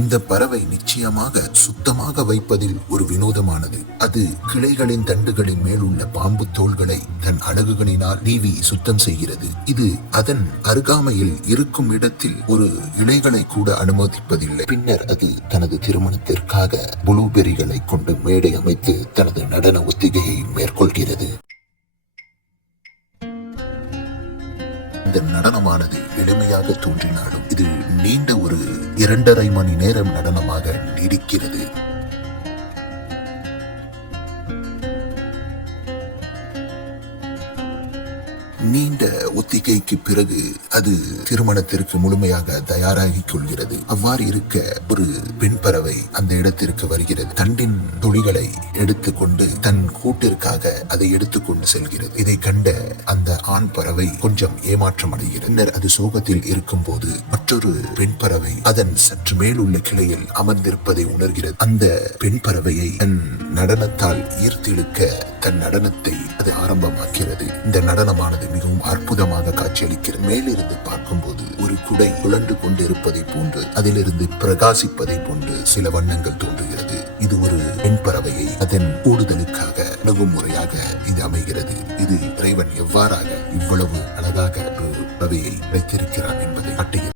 இந்த பறவை நிச்சயமாக சுத்தமாக வைப்பதில் ஒரு வினோதமானது. அது கிளைகளின் தண்டுகளின் மேல் உள்ள பாம்பு தோள்களை தன் அழகுகளினால் நீவி சுத்தம் செய்கிறது. இது அதன் அருகாமையில் இருக்கும் இடத்தில் ஒரு இலைகளை கூட அனுமதிப்பதில்லை. பின்னர் அது தனது திருமணத்திற்காக புளூபெரிகளை கொண்டு மேடை அமைத்து தனது நடன ஒத்திகையை மேற்கொள்கிறது. இந்த நடனமானது எளிமையாக தோன்றினாலும் இது நீண்ட ஒரு இரண்டரை மணி நேரம் நடனமாக நீடிக்கிறது. நீண்ட ஒத்திகைக்கு பிறகு அது திருமணத்திற்கு முழுமையாக தயாராகிக் கொள்கிறது. அவ்வாறு இருக்க ஒரு பெண் பறவை அந்த இடத்திற்கு வருகிறது. தண்டின் துளிகளை எடுத்துக்கொண்டு தன் கூட்டிற்காக அதை எடுத்துக்கொண்டு செல்கிறது. இதை கண்ட அந்த ஆண் பறவை கொஞ்சம் ஏமாற்றம் அடைகிறது. பின்னர் அது சோகத்தில் இருக்கும் போது மற்றொரு பெண் பறவை அதன் சற்று மேல் உள்ள கிளையில் அமர்ந்திருப்பதை உணர்கிறது. அந்த பெண் பறவையை தன் நடனத்தால் ஈர்த்திழுக்க தன் நடனத்தை அது ஆரம்பமாக்கிறது இந்த நடனமானது மிகவும் அற்புதமாக காட்சியளிக்கிறது. மேலிருந்து பார்க்கும்போது ஒரு குடை குழண்டு கொண்டிருப்பதை போன்று அதிலிருந்து பிரகாசிப்பதை போன்று சில வண்ணங்கள் தோன்றுகிறது. இது ஒரு பெண் பறவையை அதன் கூடுதலுக்காக அணுகும் முறையாக இது அமைகிறது. இது இறைவன் எவ்வாறாக இவ்வளவு அழகாக ஒரு பறவையை வைத்திருக்கிறான் என்பதை காட்டுகிறது